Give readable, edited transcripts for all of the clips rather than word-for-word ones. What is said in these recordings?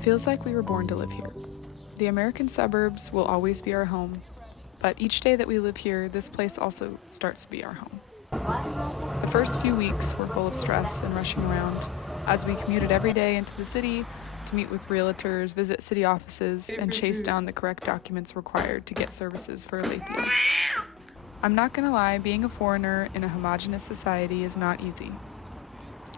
feels like we were born to live here. The American suburbs will always be our home, but each day that we live here, this place also starts to be our home. The first few weeks were full of stress and rushing around as we commuted every day into the city to meet with realtors, visit city offices, and chase down the correct documents required to get services for Alethea. I'm not gonna lie, being a foreigner in a homogenous society is not easy.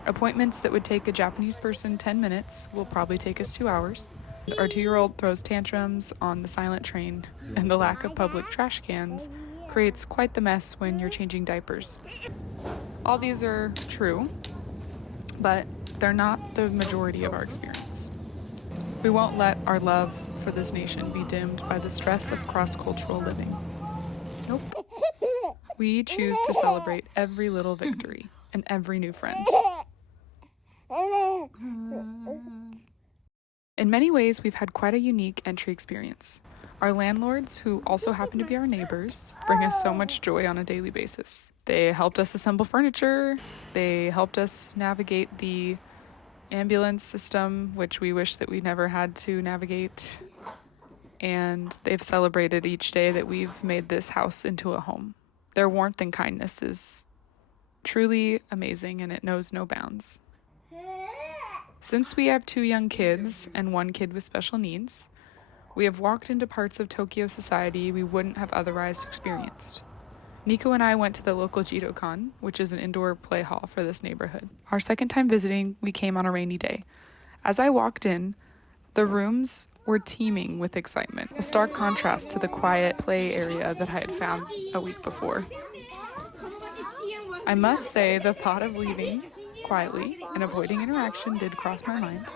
Appointments that would take a Japanese person 10 minutes will probably take us 2 hours. Our 2-year-old throws tantrums on the silent train, and the lack of public trash cans creates quite the mess when you're changing diapers. All these are true, but they're not the majority of our experience. We won't let our love for this nation be dimmed by the stress of cross-cultural living. Nope. We choose to celebrate every little victory and every new friend. In many ways, we've had quite a unique entry experience. Our landlords, who also happen to be our neighbors, bring us so much joy on a daily basis. They helped us assemble furniture. They helped us navigate the ambulance system, which we wish that we never had to navigate. And they've celebrated each day that we've made this house into a home. Their warmth and kindness is truly amazing, and it knows no bounds. Since we have 2 young kids and 1 kid with special needs, we have walked into parts of Tokyo society we wouldn't have otherwise experienced. Nico and I went to the local Jidokan, which is an indoor play hall for this neighborhood. Our second time visiting, we came on a rainy day. As I walked in, the rooms were teeming with excitement, a stark contrast to the quiet play area that I had found a week before. I must say, the thought of leaving quietly and avoiding interaction did cross my mind,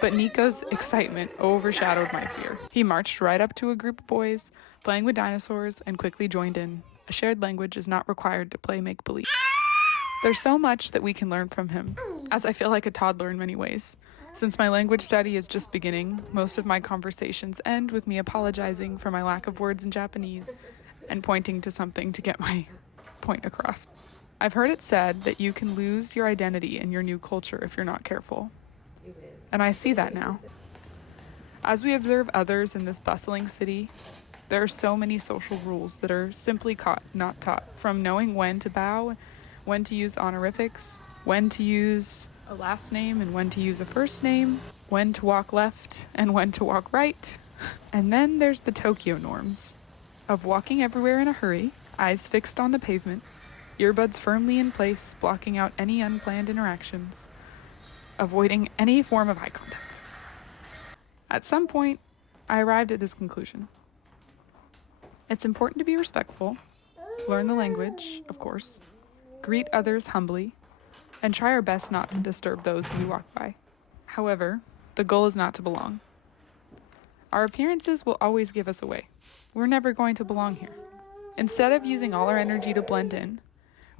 but Nico's excitement overshadowed my fear. He marched right up to a group of boys playing with dinosaurs and quickly joined in. A shared language is not required to play make-believe. There's so much that we can learn from him, as I feel like a toddler in many ways. Since my language study is just beginning, most of my conversations end with me apologizing for my lack of words in Japanese and pointing to something to get my point across. I've heard it said that you can lose your identity in your new culture if you're not careful. And I see that now. As we observe others in this bustling city, there are so many social rules that are simply caught, not taught. From knowing when to bow, when to use honorifics, when to use a last name and when to use a first name, when to walk left and when to walk right. And then there's the Tokyo norms of walking everywhere in a hurry, eyes fixed on the pavement, earbuds firmly in place, blocking out any unplanned interactions, avoiding any form of eye contact. At some point, I arrived at this conclusion. It's important to be respectful, learn the language, of course, greet others humbly, and try our best not to disturb those we walk by. However, the goal is not to belong. Our appearances will always give us away. We're never going to belong here. Instead of using all our energy to blend in,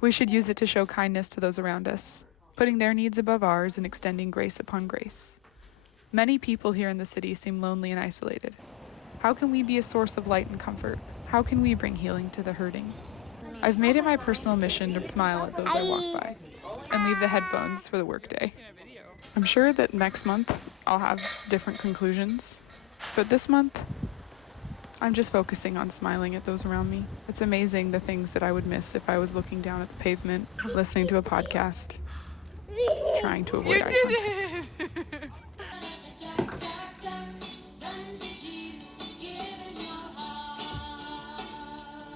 we should use it to show kindness to those around us, putting their needs above ours and extending grace upon grace. Many people here in the city seem lonely and isolated. How can we be a source of light and comfort? How can we bring healing to the hurting? I've made it my personal mission to smile at those I walk by and leave the headphones for the workday. I'm sure that next month I'll have different conclusions, but this month I'm just focusing on smiling at those around me. It's amazing the things that I would miss if I was looking down at the pavement, listening to a podcast, trying to avoid eye contact.